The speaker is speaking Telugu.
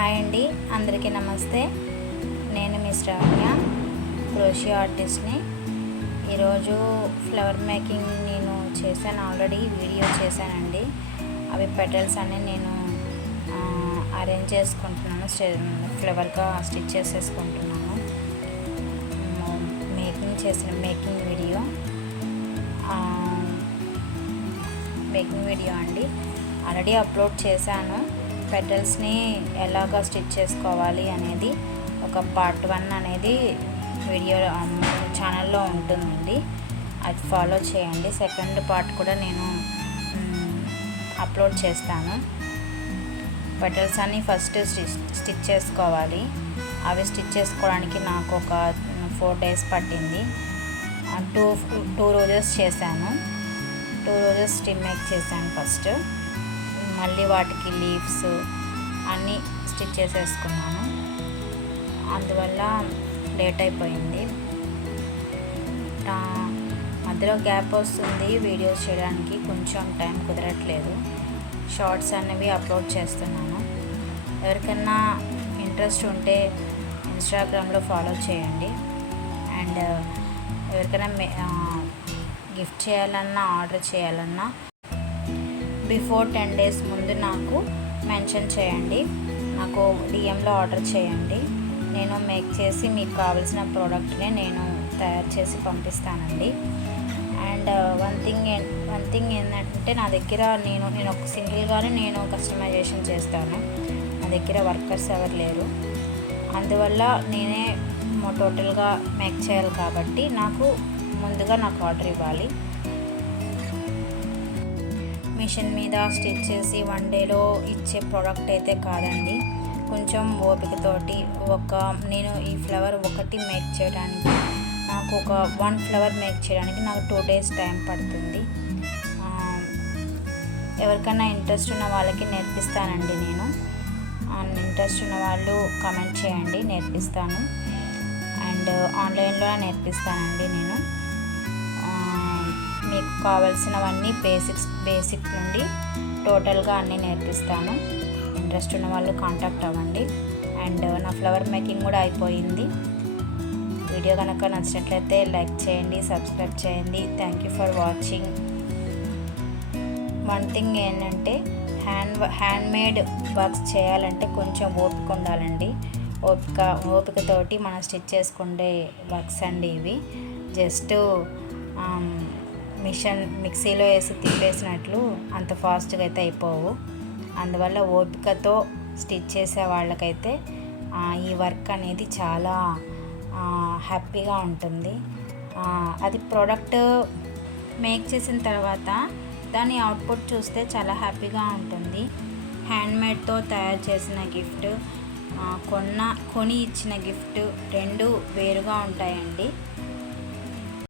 హాయ్ అండి, అందరికీ నమస్తే. నేను మీ శ్రావ్య, క్రోషియో ఆర్టిస్ట్ని. ఈరోజు ఫ్లవర్ మేకింగ్ నేను చేశాను, ఆల్రెడీ వీడియో చేశానండి. అవి పెటల్స్ అన్నీ నేను అరేంజ్ చేసుకుంటున్నాను, ఫ్లవర్గా స్టిచ్ చేసేసుకుంటున్నాను. మేకింగ్ వీడియో అండి ఆల్రెడీ అప్లోడ్ చేశాను. పెటల్స్ని ఎలాగా స్టిచ్ చేసుకోవాలి అనేది ఒక పార్ట్ 1 అనేది వీడియో ఛానల్లో ఉంటుందండి, అది ఫాలో చేయండి. సెకండ్ పార్ట్ కూడా నేను అప్లోడ్ చేస్తాను. పెటల్స్ అన్ని ఫస్ట్ స్టిచ్ చేసుకోవాలి. అవి స్టిచ్ చేసుకోవడానికి నాకు ఒక 4 days పట్టింది. 2 రోజెస్ చేశాను. 2 రోజెస్ స్టిమ్ మేక్ చేశాను ఫస్ట్. మళ్ళీ వాటికి లీవ్స్ అన్నీ స్టిచ్ చేసేసుకున్నాను. అందువల్ల లేట్ అయిపోయింది. మధ్యలో గ్యాప్ వస్తుంది వీడియోస్ చేయడానికి, కొంచెం టైం కుదరట్లేదు. షార్ట్స్ అనేవి అప్లోడ్ చేస్తున్నాను. ఎవరికైనా ఇంట్రెస్ట్ ఉంటే ఇన్స్టాగ్రామ్లో ఫాలో చేయండి. అండ్ ఎవరికైనా గిఫ్ట్ చేయాలన్నా, ఆర్డర్ చేయాలన్నా బిఫోర్ 10 days ముందు నాకు మెన్షన్ చేయండి. నాకు డిఎంలో ఆర్డర్ చేయండి. నేను మేక్ చేసి మీకు కావాల్సిన ప్రోడక్ట్ని నేను తయారు చేసి పంపిస్తానండి. అండ్ వన్ థింగ్ ఏంటంటే, నా దగ్గర నేను ఒక సింగిల్గానే నేను కస్టమైజేషన్ చేస్తాను. నా దగ్గర వర్కర్స్ ఎవరు లేరు. అందువల్ల నేనే టోటల్గా మేక్ చేయాలి కాబట్టి ముందుగా నాకు ఆర్డర్ ఇవ్వాలి. మిషన్ మీద స్టిచ్ చేసి 1 dayలో ఇచ్చే ప్రోడక్ట్ అయితే కాదండి. కొంచెం ఓపికతోటి నేను ఈ ఫ్లవర్ ఒకటి మేక్ చేయడానికి నాకు 1 ఫ్లవర్ మేక్ చేయడానికి నాకు 2 days టైం పడుతుంది. ఎవరికైనా ఇంట్రెస్ట్ ఉన్న వాళ్ళకి నేర్పిస్తానండి నేను. ఇంట్రెస్ట్ ఉన్న వాళ్ళు కామెంట్ చేయండి, నేర్పిస్తాను. అండ్ ఆన్లైన్లో నేర్పిస్తానండి నేను. మీకు కావాల్సినవన్నీ బేసిక్ నుండి టోటల్గా అన్నీ నేర్పిస్తాను. ఇంట్రెస్ట్ ఉన్న వాళ్ళు కాంటాక్ట్ అవ్వండి. అండ్ నా ఫ్లవర్ మేకింగ్ కూడా అయిపోయింది. వీడియో కనుక నచ్చినట్లయితే లైక్ చేయండి, సబ్స్క్రైబ్ చేయండి. Thank you for watching. One thing ఏంటంటే, హ్యాండ్మేడ్ వర్క్స్ చేయాలంటే కొంచెం ఓపిక ఉండాలండి. ఓపికతోటి మనం స్టిచ్ చేసుకునే వర్క్స్ అండి ఇవి. జస్ట్ మిక్సీలో వేసి తిప్పేసినట్లు అంత ఫాస్ట్గా అయితే అయిపోవు. అందువల్ల ఓపికతో స్టిచ్ చేసే వాళ్ళకైతే ఈ వర్క్ అనేది చాలా హ్యాపీగా ఉంటుంది. అది ప్రోడక్ట్ మేక్ చేసిన తర్వాత దాని అవుట్పుట్ చూస్తే చాలా హ్యాపీగా ఉంటుంది. హ్యాండ్మేడ్తో తయారు చేసిన గిఫ్ట్, కొని ఇచ్చిన గిఫ్ట్ 2 వేరుగా ఉంటాయండి.